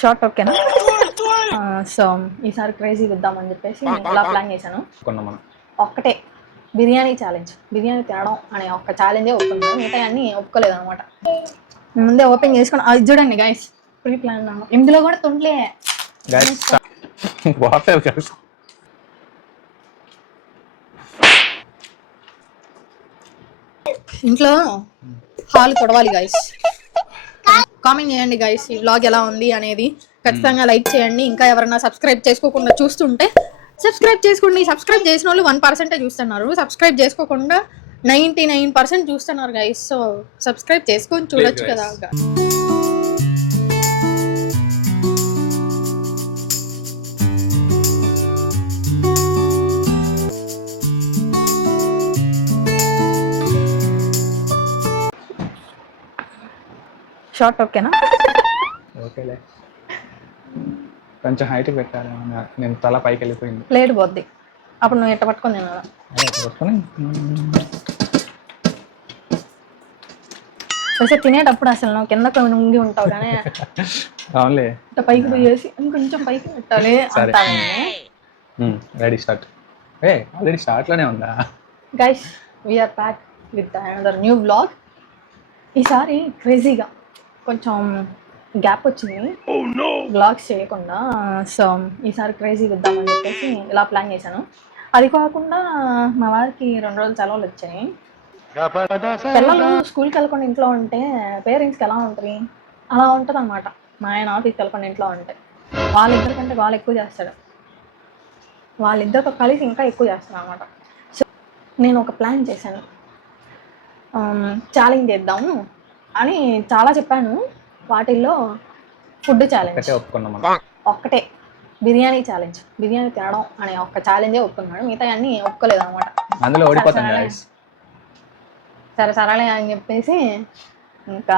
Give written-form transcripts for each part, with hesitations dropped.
Short ఓకేనా? So ఈసారి crazy ఇద్దామని చెప్పేసి ఇలా ప్లాన్ చేశాను. ఒక్కటే బిర్యానీ ఛాలెంజ్, బిర్యానీ తినడం అనే ఒక్క ఛాలెంజే ఒప్పుకున్నాను, మిగతా అన్నీ ఒప్పుకోలేదు అనమాట. ముందే ఓపెన్ చేసుకుని అది చూడండి గైస్, ప్రీ ప్లాన్ ఇందులో కూడా తుండ్లే. ఇంట్లో హాల్ కొడవాలి గైస్. కామెంట్ చేయండి గైస్ ఈ వ్లాగ్ ఎలా ఉంది అనేది, ఖచ్చితంగా లైక్ చేయండి. ఇంకా ఎవరైనా సబ్స్క్రైబ్ చేసుకోకుండా చూస్తుంటే సబ్స్క్రైబ్ చేసుకోండి. సబ్స్క్రైబ్ చేసిన వాళ్ళు 1% చూస్తున్నారు, సబ్స్క్రైబ్ చేసుకోకుండా 99% చూస్తున్నారు గైస్. సో సబ్స్క్రైబ్ చేసుకొని చూడొచ్చు కదా. షార్ట్ ఓకేనా? ఓకేలే, కొంచెం హైట్ పెట్టాలి. నేను తల పైకి వెళ్ళిపోయింది. ప్లేట్ పోద్ది అప్పుడు నువ్వు ఎట్ట పట్టుకొని తినాలా? సరే తినేటప్పుడు అసలు నువ్వు కింద ఉంగి ఉంటావు కానీ అవునులే, పైకి పోయేసి ఇంకొంచెం పైకి పెట్టాలి. Ready start. ఆల్రెడీ స్టార్ట్ లోనే ఉందా guys? We're back with another new vlog. ఈసారి క్రేజీగా కొంచెం గ్యాప్ వచ్చింది వ్లాగ్స్ చేయకుండా. సో ఈసారి క్రేజీ ఇద్దామని చెప్పేసి ఇలా ప్లాన్ చేశాను. అది కాకుండా మా వారికి 2 రోజులు సెలవులు వచ్చాయి. పిల్లలు స్కూల్కి వెళ్ళకుండా ఇంట్లో ఉంటే పేరెంట్స్కి ఎలా ఉంటుంది, అలా ఉంటుంది అనమాట. మా ఆయన ఆఫీస్కి వెళ్ళకుండా ఇంట్లో ఉంటే వాళ్ళిద్దరికంటే వాళ్ళు ఎక్కువ చేస్తాడు, వాళ్ళిద్దరితో కలిసి ఇంకా ఎక్కువ చేస్తాడు అనమాట. సో నేను ఒక ప్లాన్ చేశాను, ఛాలెంజ్ చేద్దాము అని చాలా చెప్పాను. వాటిల్లో ఫుడ్ ఛాలెంజ్ ఒక్కటే, బిర్యానీ ఛాలెంజ్, బిర్యానీ తినడం అనే ఒక్క ఛాలెంజే ఒప్పుకున్నాడు, మిగతా అన్నీ ఒప్పుకోలేదు అనమాట. అందులో ఓడిపోతాను సరే సరేలే అని చెప్పేసి ఇంకా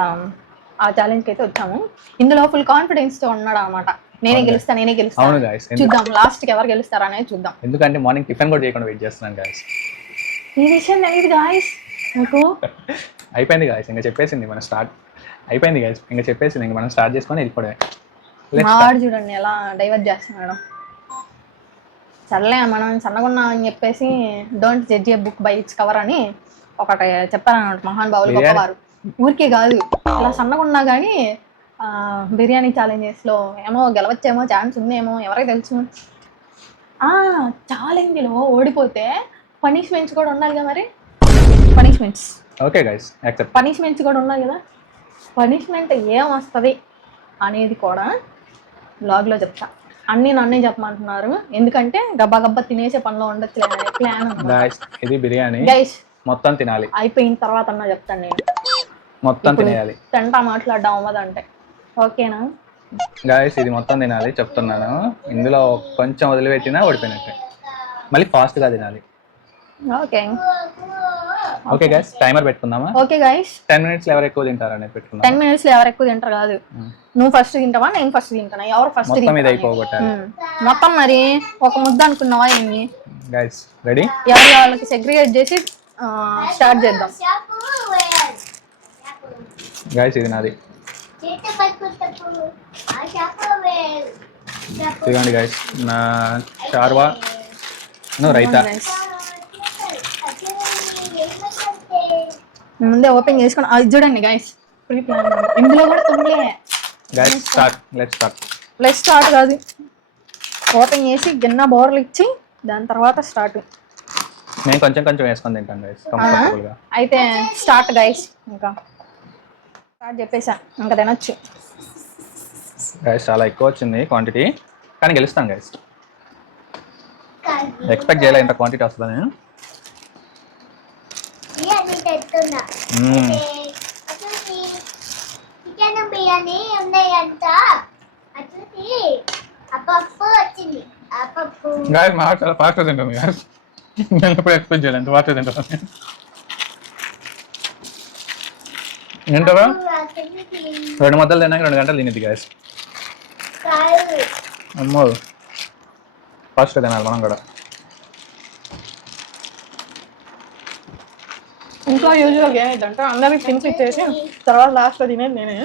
ఆ ఛాలెంజ్కి అయితే వచ్చాము. ఇందులో ఫుల్ కాన్ఫిడెన్స్తో ఉన్నాడు అనమాట. నేనే గెలుస్తాను చూద్దాం, లాస్ట్కి ఎవరు గెలుస్తారా అనేది చూద్దాం. ఎందుకంటే మార్నింగ్ టిఫిన్ కూడా చేయకుండా వెయిట్ చేస్తున్నాను గాయస్. ఈ విషయం తెలియదు గాయస్ నాకు. అయిపోయింది గాయస్, ఇంకా చెప్పేసింది మనం స్టార్ట్ అయిపోయింది గాయస్, ఇంకా చెప్పేసింది ఇంకా మనం స్టార్ట్ చేసుకొని వెళ్ళిపోవడమే. మావాడు చూడండి ఎలా డైవర్ట్ చేస్తున్నాడు. సర్లే మనం సన్నగున్నా అని చెప్పేసి don't judge A book by its cover అని ఒకటి చెప్పారన్నమాట మహాన్ బావులు గొప్పవారు. ఊరికే కాదు, ఇలా సన్నగున్నా కానీ బిర్యానీ ఛాలెంజెస్లో ఏమో గెలవచ్చేమో, ఛాన్స్ ఉందేమో ఎవరికి తెలుసు. ఛాలెంజ్లో ఓడిపోతే పనిష్మెంట్స్ కూడా ఉండాలి కదా. మరి punishments okay guys, accept. Punishments కూడా ఉండాలి కదా. పనిష్మెంట్ ఏం వస్తుంది అనేది కూడా బ్లాగ్లో చెప్తా. అన్నీ నన్నే చెప్పమంటున్నారు, ఎందుకంటే గబ్బా గబ్బా తినేసే పనిలో ఉండొచ్చు అనే ప్లాన్. ఇది బిర్యానీ గైస్ మొత్తం తినాలి, అయిపోయిన తర్వాత అన్నా చెప్తాను నేను. మొత్తం తినేయాలి, తింటా మాట్లాడడం అవ్వదంటే. ఓకేనా గైస్? ఇది మొత్తం తినాలి చెప్తున్నాను. ఇందులో కొంచెం వదిలిపెట్టినా ఓడిపోయినట్టే. మళ్ళీ ఫాస్ట్గా తినాలి. ఓకే ఓకే గైస్, టైమర్ పెట్టుకుందామా? ఓకే గైస్, 10 minutes ఎవరు ఎక్కువ తింటారని పెట్టుకుందాం. 10 minutes ఎవరు ఎక్కువ తింటారు కాదు. నువ్వు ఫస్ట్ తింటావా నేను ఫస్ట్ తింటానా? ఎవరు ఫస్ట్ అయిపోగొట్టాలి మొత్తం. మరి ఒక ముద్ద అనుకున్నావా ఏంటి గైస్? రెడీ? ఎవరి వాళ్ళకి సెగ్రిగేట్ చేసి స్టార్ట్ చేద్దాం. గైస్ ఇది నాది, చూడండి గైస్. నా చార్వా రైతా. ముందే ఓపెన్ చేసుకుని అది చూడండి గైస్, ప్రీ ప్లాన్ ఇందులో కూడా తుండ్లే. గైస్ స్టార్ట్, లెట్స్ స్టార్ట్ కాదు, ఓపెన్ చేసి గిన్నె బోర్లు ఇచ్చి దాని తర్వాత స్టార్ట్. నేను కొంచెం కొంచెం వేసుకొని తింటాను గైస్, కంఫర్టబుల్ గా. అయితే స్టార్ట్ గైస్, ఇంకా స్టార్ట్ చెప్పేసా, ఇంకా తినొచ్చు గైస్. చాలా ఎక్కువ వచ్చింది క్వాంటిటీ, కానీ గెలుస్తాను గైస్. ఎక్స్పెక్ట్ చేయలే ఇంత క్వాంటిటీ వస్తుందని నేను. గైస్ మా చాలా ఫాస్ట్గా తింటాను గైస్, నేను ఎప్పుడు ఎక్స్పెక్ట్ చేయలేదు ఎంత ఫాస్ట్గా తింటాను. ఏంటరా 2 ముద్దలు తిన్నాక 2 గంటలు తినేది గైస్. అమ్మో, ఫాస్ట్గా తినాలి మనం కూడా. ఇంట్లో యూజువల్గా ఏమైందంటే అందరికి తినిపించేసి తర్వాత లాస్ట్లో తినేది నేనే.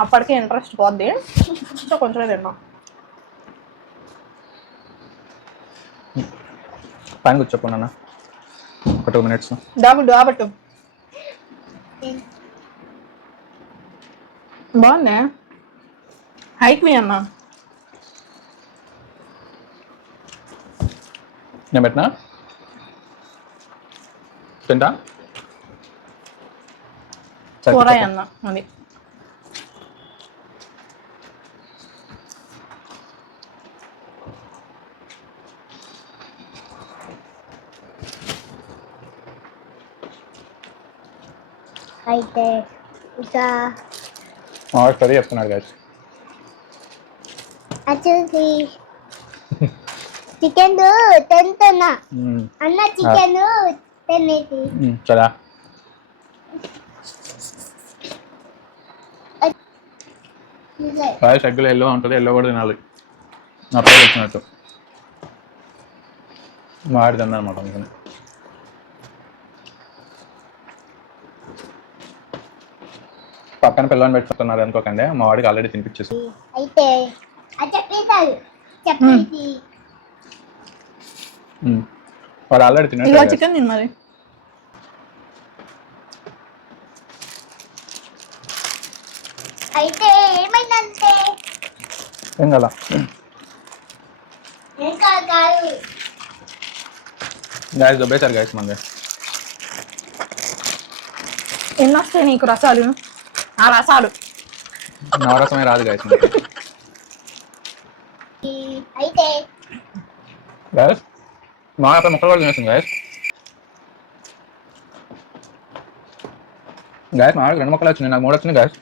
అప్పటికే ఇంట్రెస్ట్ పోద్ది. సో కొంచెమే తిన్నాం. పైన కూర్చోకుండా ఒక 2 minutes. డాబట్టు బాగుంది. హైక్ మీ అన్న. నేను పెట్టినా తింటా కూర అన్న అది. అయితే ఇంకా మావాడు కర్రీ చెప్తున్నాడు గైస్. వచ్చేసి చికెన్ తింటున్నా అన్న. చికెన్ తినేది సరే రైస్ ఎగ్గులు ఎల్లో ఉంటుంది, ఎల్లో కూడా తినాలి. నా పేరు వచ్చినట్టు వాడి తిన్నమాట అందుకని. పక్కన పిల్లని పెట్టుకుంటున్నారు అనుకోకండి, మా వాడికి ఆల్రెడీ తినిపించేసి. అయితే చెప్పేసారు చెప్పేసి వాడు ఆల్రెడీ ఇదిగో తిన్నాడు. చికెన్ తిను మరి. అయితే ఏమైందంటే ఏం కదా ఇంకా కాదు గాయస్ దొబ్బేశారు గాయస్ మంది. ఎన్ని వస్తాయి నీకు రసాలు? ఆ రసాలు నవరసమే రాదు గాయస్. అయితే గాయస్ మా అక్కడ ముక్కలు కూడా తినేస్తుంది గాయస్. గాయస్ మా 2 ముక్కలు వచ్చినాయి, నాకు 3 వచ్చినాయి గాయస్.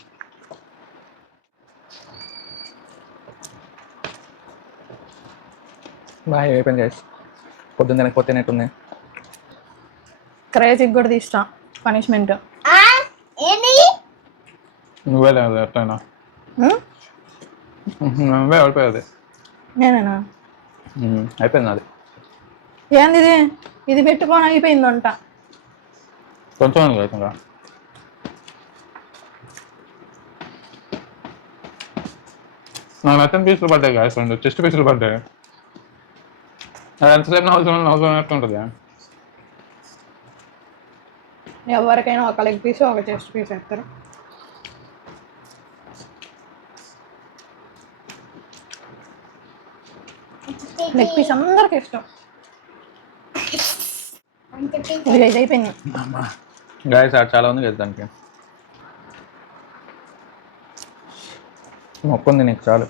బాయ్ అయిపోయింది గాయస్. పొద్దున్న తినకపోతే నెట్టుంది. క్రేజీకి కూడా తీస్తా పనిష్మెంట్. ఏంది నువ్వే లేదు ఎట్లయినా నువ్వే ఓడిపోయేది. నేనేనా? అయిపోయింది అది. ఏంది ఇది? ఇది పెట్టుకొని అయిపోయిందంట. కొంచెం ఉంది గాయస్ ఇంకా. నాకు నచ్చిన పీసులు పడ్డాయి గాయస్, 2 చెస్ట్ పీసులు పడ్డాయి. అది ఎంతసేపు నవ్వుతున్నట్టు ఉంటుంది. ఎవరికైనా ఒక లెగ్ పీస్ ఒక చెస్ట్ పీస్ వేస్తారు. లెగ్ పీస్ అందరికి ఇష్టం. ఇది అయిపోయింది గాయస్ అది చాలా ఉంది కదా దానికి. మొక్కుంది నీకు చాలు.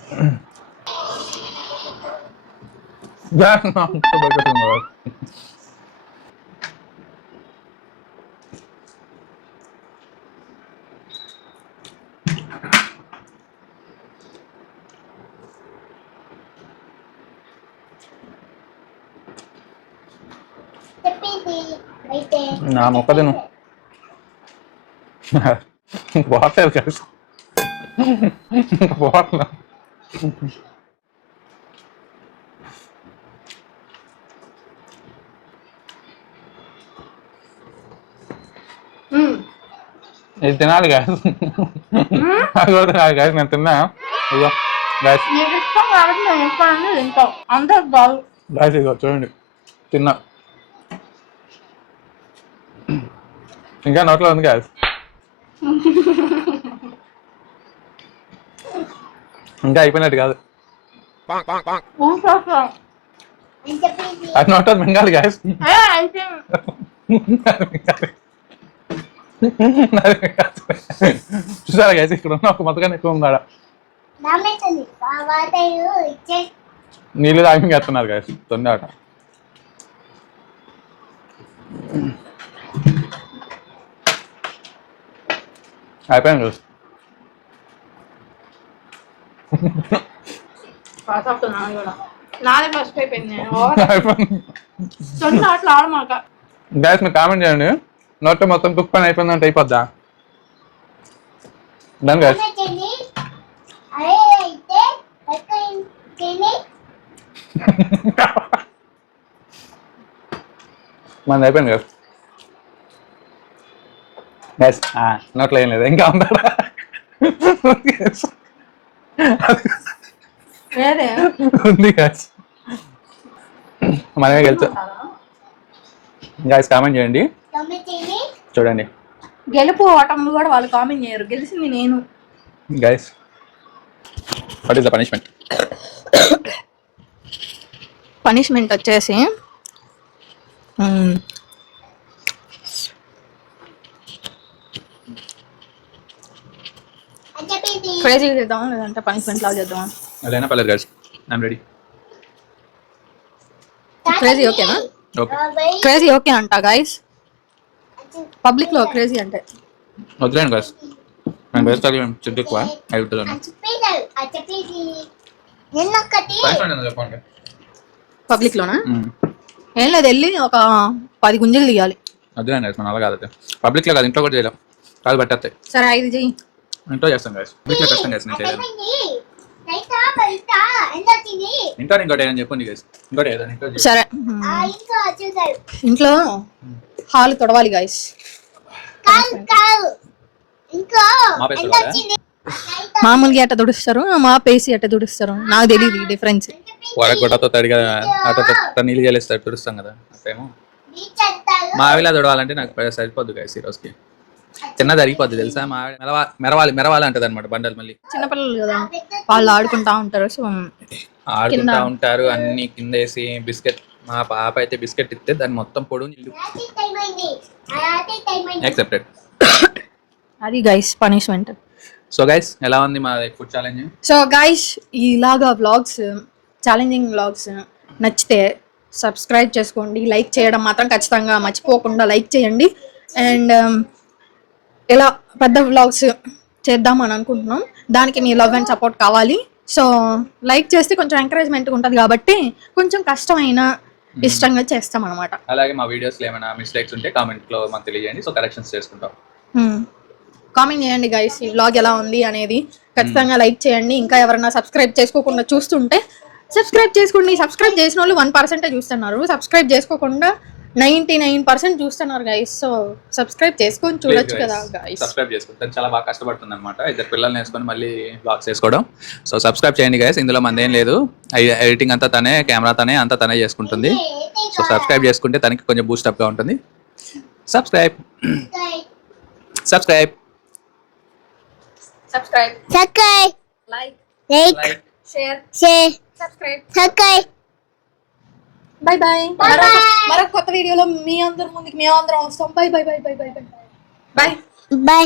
చెప్పేసి అయితే నా మొక్క తిను. బాగుంటుంది కలిసి బాగుంటుందా? ఇది తినాలి గాయస్. అది కూడా తినాలి గాయస్. నేను తిన్నా ఇదిగో గాయస్. నీకు ఇష్టం కాబట్టి నేను ఇస్తానని తింటావు అంతే కాదు. గాయస్ ఇదిగో చూడండి తిన్నా. ఇంకా నోట్లో ఉంది గాయస్. ఇంకా అయిపోయినట్టు కాదు. చెప్పేసి అది నోట్లో మింగాలి గాయస్. చూసారా గైస్ ఇక్కడ ఉన్న ఒక మొత్తగానే ఎక్కువ ఉందా? నామేతుంది వాటరు ఇచ్చే నీళ్ళు తాగి వేస్తున్నారు గైస్ తొందర. అయిపోయింది గైస్. నాదే ఫస్ట్ అయిపోయింది. అయిపోయింది అట్లా ఆడమాక. గైస్ మీరు కామెంట్ చేయండి, నోట్లో మొత్తం కుక్ పని అయిపోయిందంటే అయిపోద్దా? దాని గైస్ నామేతుంది. అరే అయితే తిని మనది అయిపోయింది గైస్. గైస్ నోట్లో ఏం లేదు ఇంకా ఉందా? వేరే ఉంది గాయస్, మనమే గెలుచు. గాయస్ కామెంట్ చేయండి, టమాటోని చూడండి గెలుపు ఓటములు కూడా వాళ్ళు కామెంట్ చేయరు, గెలిచింది నేను. Guys. What is the punishment? Punishment వచ్చేసి చెప్పేది క్రేజీ చేద్దామా లేదంటే పనిష్మెంట్ లాగా చేద్దామా? అదైనా పర్లేదు గాయస్, ఐఎమ్ రెడీ. క్రేజీ ఓకేనా? ఓకే, క్రేజీ ఓకే అంట గాయస్, పబ్లిక్ లో క్రేజీ అంటే. వదిలేండి గాయస్, నేను బయట చెట్టు ఎక్కువ అవుతున్నాను. చెప్పేది నిన్నొక్కటి చెప్పండి. పబ్లిక్ లోనా? ఏం లేదు, వెళ్ళి ఒక 10 గుంజలు తీయాలి. వదిలేండి గాయస్, మనం అలా కాదు, పబ్లిక్లో కాదు, ఇంట్లో కూడా చేయలేం, కాదు పట్టేస్తాయి. సరే 5 చెయ్యి. ఇంట్లో చేస్తాం గాయస్, పబ్లిక్లో కష్టం గాయస్, నేను చేయలేను. బయట బయట ఎందొచ్చింది ఇంట్లో ఇంకోటి ఏదని చెప్పండి గాయస్, ఇంకోటి ఏదని ఇంట్లో చేయండి. సరే ఇంట్లో చూసారు ఇంట్లో హాల్ తొడవాలి గాయస్. కాదు కాదు ఇంకో మా పేరు ఎందొచ్చింది మామూలుగా ఎట్ట తుడుస్తారు, మా పేసి ఎట్ట తుడుస్తారు నాకు తెలియదు ఈ డిఫరెన్స్. వరగొట్టతో తడిగా అట్లా నీళ్ళు చేలేస్తారు, తుడుస్తాం కదా అట్టేమో. బీచ్ అంటారు మా ఆవిలా తుడవాలంటే నాకు సరిపోద్దు గాయస్, ఈ రోజుకి చిన్న జరిగిపోద్ది తెలుసా. మా ఆవిడ మెరవాలి మెరవాలి అంటది అనమాట బండలు. మళ్ళీ చిన్నపిల్లలు కదా వాళ్ళు ఆడుకుంటా ఉంటారు. సో ఆడుకుంటా ఉంటారు, అన్ని కింద వేసి బిస్కెట్. మా పాప అయితే బిస్కెట్ ఇస్తే దాన్ని మొత్తం పొడుగు రాత్రి టైం అయింది రాత్రి టైం అయింది యాక్సెప్టెడ్. అది గైస్ పనిష్మెంట్. సో గైస్, ఎలా ఉంది మా ఫుడ్ ఛాలెంజ్? సో గైస్, ఇలాగా వ్లాగ్స్, ఛాలెంజింగ్ వ్లాగ్స్ నచ్చితే సబ్స్క్రైబ్ చేసుకోండి, లైక్ చేయడం మాత్రం ఖచ్చితంగా మర్చిపోకుండా లైక్ చేయండి. అండ్ ఇలా పెద్ద వ్లాగ్స్ చేద్దామని అనుకుంటున్నాం, దానికి మీ లవ్ అండ్ సపోర్ట్ కావాలి. సో లైక్ చేస్తే కొంచెం ఎంకరేజ్మెంట్గా ఉంటుంది కాబట్టి కొంచెం కష్టమైన ఇష్టంగా చేస్తాం అనమాట. అలాగే మా వీడియోస్లో ఏమైనా మిస్టేక్స్ ఉంటే కామెంట్లో మాకు తెలియజేయండి, సో కరెక్షన్స్ చేసుకుంటాం. కామెంట్ చేయండి గైస్, ఈ వ్లాగ్ ఎలా ఉంది అనేది. ఖచ్చితంగా లైక్ చేయండి. ఇంకా ఎవరైనా సబ్స్క్రైబ్ చేసుకోకుండా చూస్తుంటే సబ్స్క్రైబ్ చేసుకోండి. సబ్స్క్రైబ్ చేసిన వాళ్ళు 1% చూస్తున్నారు, సబ్స్క్రైబ్ చేసుకోకుండా 99% చూస్తున్నారు గైస్. సో సబ్స్క్రైబ్ చేసుకొని చూడొచ్చు కదా గైస్. సబ్స్క్రైబ్ చేసుకుంటాను, చాలా బాగా కష్టపడుతుంది అనమాట, ఇద్దరు పిల్లల్ని వేసుకొని మళ్ళీ బ్లాగ్స్ చేసుకోవడం. సో సబ్స్క్రైబ్ చేయండి గైస్, ఇందులో మంది ఏం లేదు, ఎడిటింగ్ అంతా తనే, కెమెరా తనే, అంతా తనే చేసుకుంటుంది. సో సబ్స్క్రైబ్ చేసుకుంటే తనకి కొంచెం బూస్టప్గా ఉంటుంది. Subscribe subscribe subscribe subscribe like like share share subscribe. Subscribe by by. మరొక కొత్త వీడియోలో మీ అందరి ముందుకి మేము అందరం వస్తాం. By by by by by by by. By